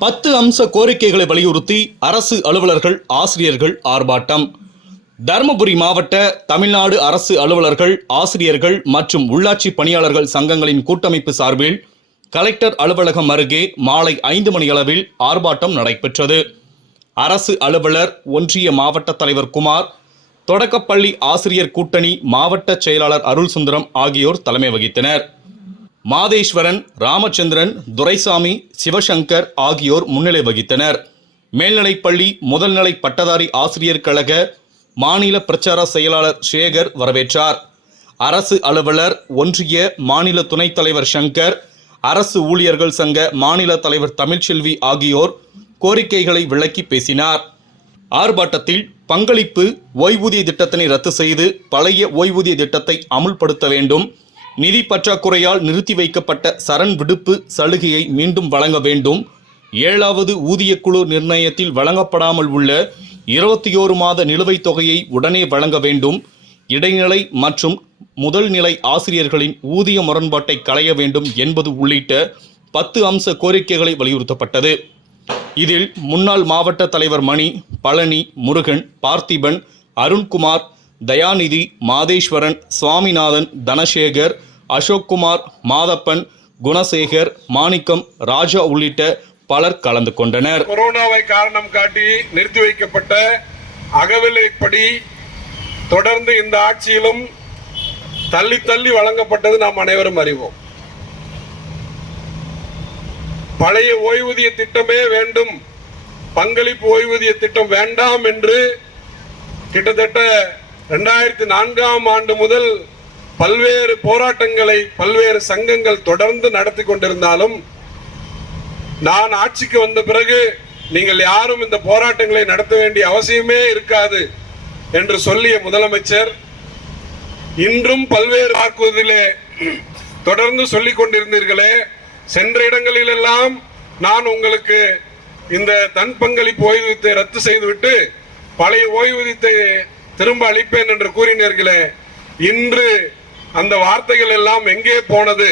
பத்து அம்ச கோரிக்கைகளை வலியுறுத்தி அரசு அலுவலர்கள் ஆசிரியர்கள் ஆர்ப்பாட்டம். தருமபுரி மாவட்ட தமிழ்நாடு அரசு அலுவலர்கள் ஆசிரியர்கள் மற்றும் உள்ளாட்சி பணியாளர்கள் சங்கங்களின் கூட்டமைப்பு சார்பில் கலெக்டர் அலுவலகம் அருகே மாலை ஐந்து மணி அளவில் ஆர்ப்பாட்டம் நடைபெற்றது. அரசு அலுவலர் ஒன்றிய மாவட்ட தலைவர் குமார் தொடக்கப்பள்ளி ஆசிரியர் கூட்டணி மாவட்ட செயலாளர் அருள் சுந்தரம் ஆகியோர் தலைமை வகித்தனர். மாதேஸ்வரன் ராமச்சந்திரன் துரைசாமி சிவசங்கர் ஆகியோர் முன்னிலை வகித்தனர். மேல்நிலைப்பள்ளி முதல்நிலை பட்டதாரி ஆசிரியர் கழக மாநில பிரச்சார செயலாளர் சேகர் வரவேற்றார். அரசு அலுவலர் ஒன்றிய மாநில துணைத் தலைவர் சங்கர் அரசு ஊழியர்கள் சங்க மாநில தலைவர் தமிழ்ச்செல்வி ஆகியோர் கோரிக்கைகளை விளக்கி பேசினார். ஆர்ப்பாட்டத்தில் பங்களிப்பு ஓய்வூதிய திட்டத்தினை ரத்து செய்து பழைய ஓய்வூதிய திட்டத்தை அமுல்படுத்த வேண்டும். நிதி பற்றாக்குறையால் நிறுத்தி வைக்கப்பட்ட சரண் விடுப்பு சலுகையை மீண்டும் வழங்க வேண்டும். ஏழாவது ஊதியக்குழு நிர்ணயத்தில் வழங்கப்படாமல் உள்ள இருபத்தி ஓரு மாத நிலுவைத் தொகையை உடனே வழங்க வேண்டும். இடைநிலை மற்றும் முதல் நிலை ஆசிரியர்களின் ஊதிய முரண்பாட்டை களைய வேண்டும் என்பது உள்ளிட்ட பத்து அம்ச கோரிக்கைகளை வலியுறுத்தப்பட்டது. இதில் முன்னாள் மாவட்ட தலைவர் மணி பழனி முருகன் பார்த்திபன் அருண்குமார் தயாநிதி மாதேஸ்வரன் சுவாமிநாதன் தனசேகர் அசோக்குமார் மாதப்பன் குணசேகர் மாணிக்கம் ராஜா உள்ளிட்ட பலர் கலந்து கொண்டனர். கொரோனாவை காரணம் காட்டி நிறுத்தி வைக்கப்பட்ட அகவிலைப்படி தொடர்ந்து இந்த ஆட்சியிலும் தள்ளி தள்ளி வழங்கப்பட்டது நாம் அனைவரும் அறிவோம். பழைய ஓய்வூதிய திட்டமே வேண்டும் பங்களிப்பு ஓய்வூதிய திட்டம் வேண்டாம் என்று கிட்டத்தட்ட இரண்டாயிரத்தி நான்காம் ஆண்டு முதல் பல்வேறு போராட்டங்களை பல்வேறு சங்கங்கள் தொடர்ந்து நடத்தி கொண்டிருந்தாலும் நான் ஆட்சிக்கு வந்த பிறகு நீங்கள் யாரும் இந்த போராட்டங்களை நடத்த வேண்டிய அவசியமே இருக்காது என்று சொல்லிய முதலமைச்சர் இன்றும் பல்வேறு தாக்குவதிலே தொடர்ந்து சொல்லிக் கொண்டிருந்தீர்களே சென்ற இடங்களிலெல்லாம் நான் உங்களுக்கு இந்த தன் பங்களிப்பு ஓய்வூதியத்தை ரத்து செய்துவிட்டு பழைய ஓய்வூதியத்தை திரும்ப அளிப்பேன் என்று கூறினீர்களே இன்று அந்த வார்த்தைகள் எல்லாம் எங்கே போனது?